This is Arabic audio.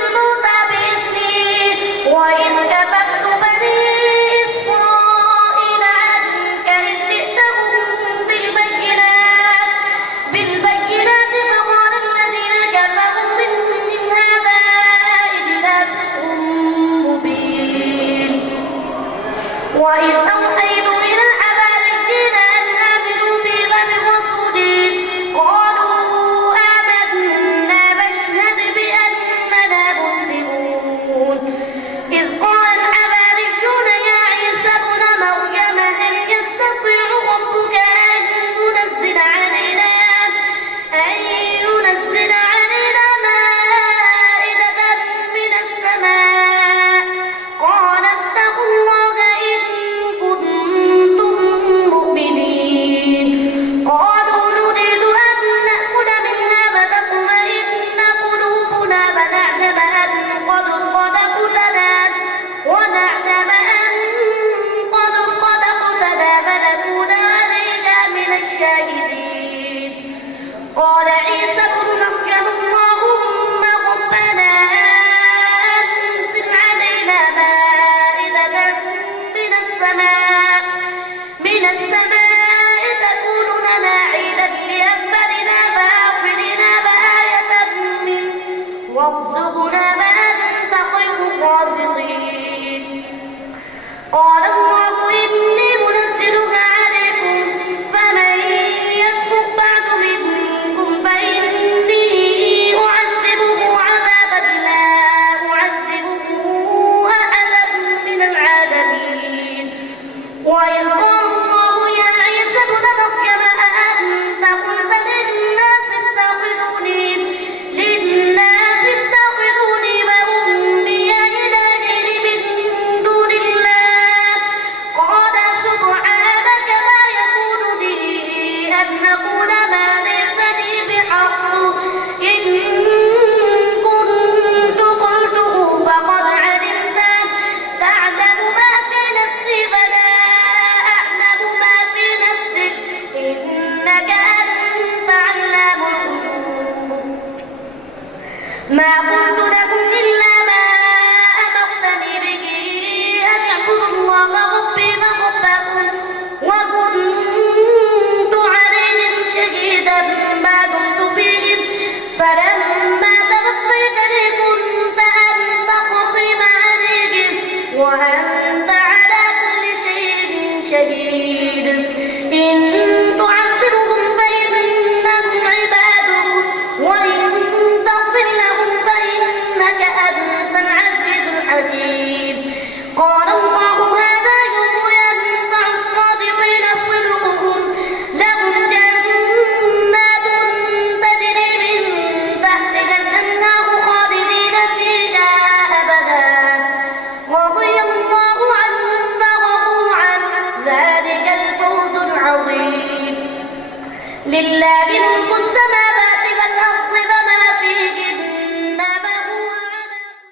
الموتى بإذني وإذ كففت بني إسرائيل عنك إذ جئتهم بالبينات فقال الذين كفروا منهم إن هذا إلا سحر مبين. وإذ أوحيت إلى الحواريين أن آمنوا بي وبرسولي قالوا آمنا واشهد بأننا مسلمون. إذ قال الحواريون يا عيسى ابن مريم هل يستطيع ربك أن ينزل علينا مائدة من السماء قال اتقوا الله إن كنتم مؤمنين. قالوا نريد أن نأكل منها وتطمئن قلوبنا ونعلم أن قد صدقتنا ونكون عليها من الشاهدين. قال عيسى ابن مريم اللهم ربنا أنزل علينا مائدة من السماء تكون لنا عيدا لأولنا وآخرنا وآية منك وارزقنا وأنت خير الرازقين. قال